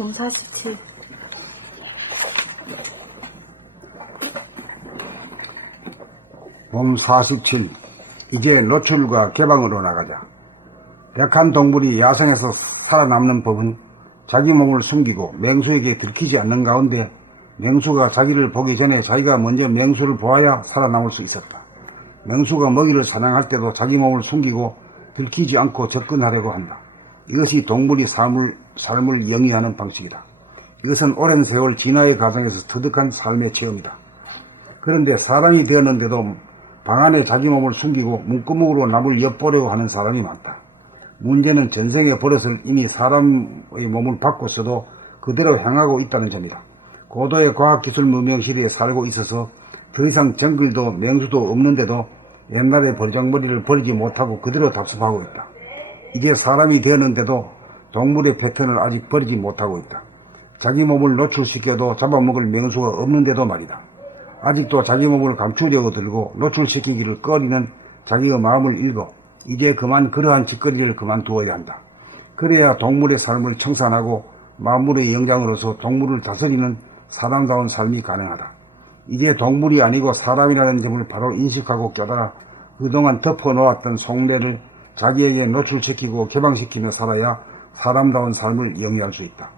봄 47. 봄 47. 이제 노출과 개방으로 나가자. 약한 동물이 야생에서 살아남는 법은 자기 몸을 숨기고 맹수에게 들키지 않는 가운데 맹수가 자기를 보기 전에 자기가 먼저 맹수를 보아야 살아남을 수 있었다. 맹수가 먹이를 사냥할 때도 자기 몸을 숨기고 들키지 않고 접근하려고 한다. 이것이 동물이 삶을 영위하는 방식이다. 이것은 오랜 세월 진화의 과정에서 터득한 삶의 체험이다. 그런데 사람이 되었는데도 방 안에 자기 몸을 숨기고 문구멍으로 남을 엿보려고 하는 사람이 많다. 문제는 전생의 버릇을 이미 사람의 몸을 바꿨어도 그대로 행하고 있다는 점이다. 고도의 과학기술 문명 시대에 살고 있어서 더 이상 정글도 맹수도 없는데도 옛날의 버르장머리를 버리지 못하고 그대로 답습하고 있다. 이제 사람이 되었는데도 동물의 패턴을 아직 버리지 못하고 있다. 자기 몸을 노출시켜도 잡아먹을 맹수가 없는데도 말이다. 아직도 자기 몸을 감추려고 들고 노출시키기를 꺼리는 자기의 마음을 읽어 이제 그만 그러한 짓거리를 그만두어야 한다. 그래야 동물의 삶을 청산하고 만물의 영장으로서 동물을 다스리는 사람다운 삶이 가능하다. 이제 동물이 아니고 사람이라는 점을 바로 인식하고 깨달아 그동안 덮어놓았던 속내를 자기에게 노출시키고 개방시키며 살아야 사람다운 삶을 영위할 수 있다.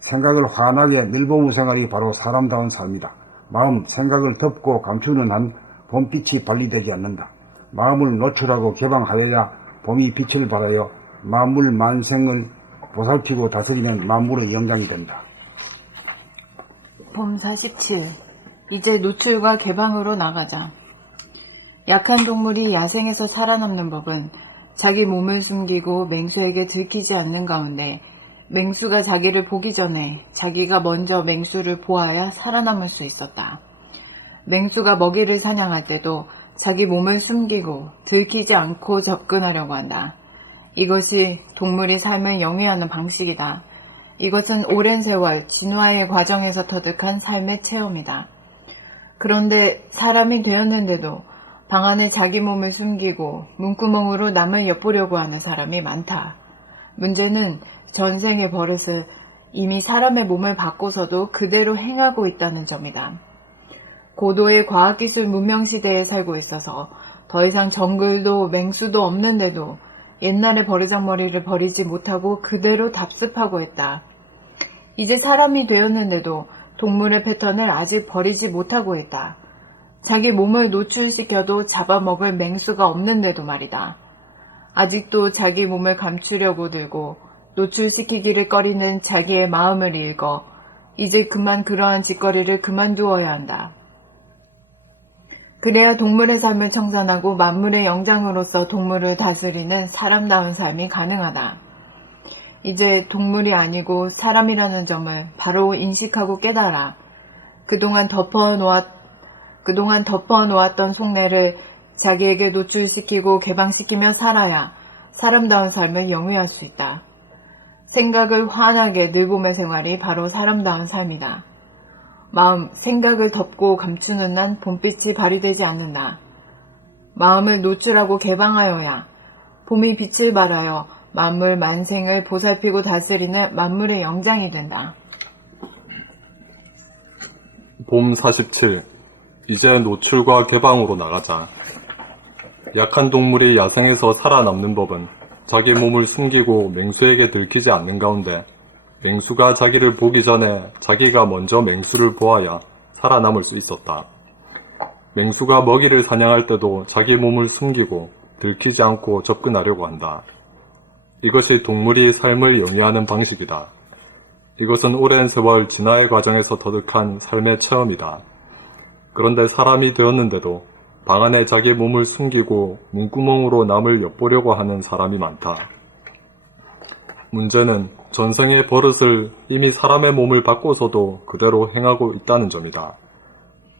생각을 환하게 늘보무 생활이 바로 사람다운 삶이다. 마음, 생각을 덮고 감추는 한 봄빛이 발리되지 않는다. 마음을 노출하고 개방하여야 봄이 빛을 발하여 만물 만생을 보살피고 다스리는 만물의 영장이 된다. 봄 47. 이제 노출과 개방으로 나가자. 약한 동물이 야생에서 살아남는 법은 자기 몸을 숨기고 맹수에게 들키지 않는 가운데 맹수가 자기를 보기 전에 자기가 먼저 맹수를 보아야 살아남을 수 있었다. 맹수가 먹이를 사냥할 때도 자기 몸을 숨기고 들키지 않고 접근하려고 한다. 이것이 동물이 삶을 영위하는 방식이다. 이것은 오랜 세월 진화의 과정에서 터득한 삶의 체험이다. 그런데 사람이 되었는데도 방 안에 자기 몸을 숨기고 문구멍으로 남을 엿보려고 하는 사람이 많다. 문제는 전생의 버릇을 이미 사람의 몸을 바꿔서도 그대로 행하고 있다는 점이다. 고도의 과학기술 문명시대에 살고 있어서 더 이상 정글도 맹수도 없는데도 옛날의 버르장머리를 버리지 못하고 그대로 답습하고 있다. 이제 사람이 되었는데도 동물의 패턴을 아직 버리지 못하고 있다. 자기 몸을 노출시켜도 잡아먹을 맹수가 없는데도 말이다. 아직도 자기 몸을 감추려고 들고 노출시키기를 꺼리는 자기의 마음을 읽어 이제 그만 그러한 짓거리를 그만두어야 한다. 그래야 동물의 삶을 청산하고 만물의 영장으로서 동물을 다스리는 사람다운 삶이 가능하다. 이제 동물이 아니고 사람이라는 점을 바로 인식하고 깨달아 그동안 덮어놓았던 속내를 자기에게 노출시키고 개방시키며 살아야 사람다운 삶을 영위할 수 있다. 생각을 환하게 늘보며 생활이 바로 사람다운 삶이다. 마음, 생각을 덮고 감추는 한 봄빛이 발휘되지 않는다. 마음을 노출하고 개방하여야 봄이 빛을 발하여 만물 만생을 보살피고 다스리는 만물의 영장이 된다. 봄 47. 이제 노출과 개방으로 나가자. 약한 동물이 야생에서 살아남는 법은 자기 몸을 숨기고 맹수에게 들키지 않는 가운데 맹수가 자기를 보기 전에 자기가 먼저 맹수를 보아야 살아남을 수 있었다. 맹수가 먹이를 사냥할 때도 자기 몸을 숨기고 들키지 않고 접근하려고 한다. 이것이 동물이 삶을 영위하는 방식이다. 이것은 오랜 세월 진화의 과정에서 터득한 삶의 체험이다. 그런데 사람이 되었는데도 방 안에 자기 몸을 숨기고 문구멍으로 남을 엿보려고 하는 사람이 많다. 문제는 전생의 버릇을 이미 사람의 몸을 바꿔서도 그대로 행하고 있다는 점이다.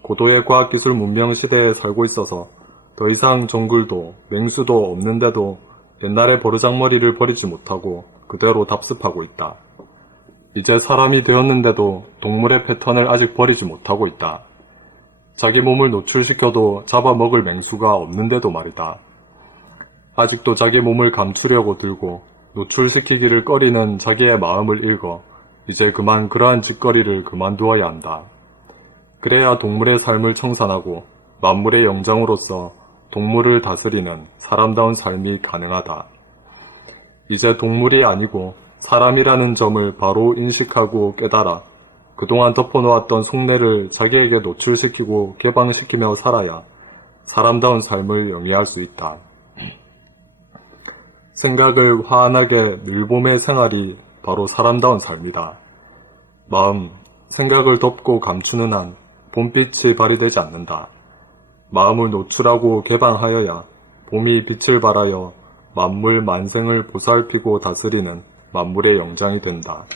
고도의 과학기술 문명 시대에 살고 있어서 더 이상 정글도 맹수도 없는데도 옛날의 버르장머리를 버리지 못하고 그대로 답습하고 있다. 이제 사람이 되었는데도 동물의 패턴을 아직 버리지 못하고 있다. 자기 몸을 노출시켜도 잡아먹을 맹수가 없는데도 말이다. 아직도 자기 몸을 감추려고 들고 노출시키기를 꺼리는 자기의 마음을 읽어 이제 그만 그러한 짓거리를 그만두어야 한다. 그래야 동물의 삶을 청산하고 만물의 영장으로서 동물을 다스리는 사람다운 삶이 가능하다. 이제 동물이 아니고 사람이라는 점을 바로 인식하고 깨달아 그동안 덮어놓았던 속내를 자기에게 노출시키고 개방시키며 살아야 사람다운 삶을 영위할 수 있다. 생각을 화안하게 늘봄의 생활이 바로 사람다운 삶이다. 마음, 생각을 덮고 감추는 한 봄빛이 발휘되지 않는다. 마음을 노출하고 개방하여야 봄이 빛을 발하여 만물 만생을 보살피고 다스리는 만물의 영장이 된다.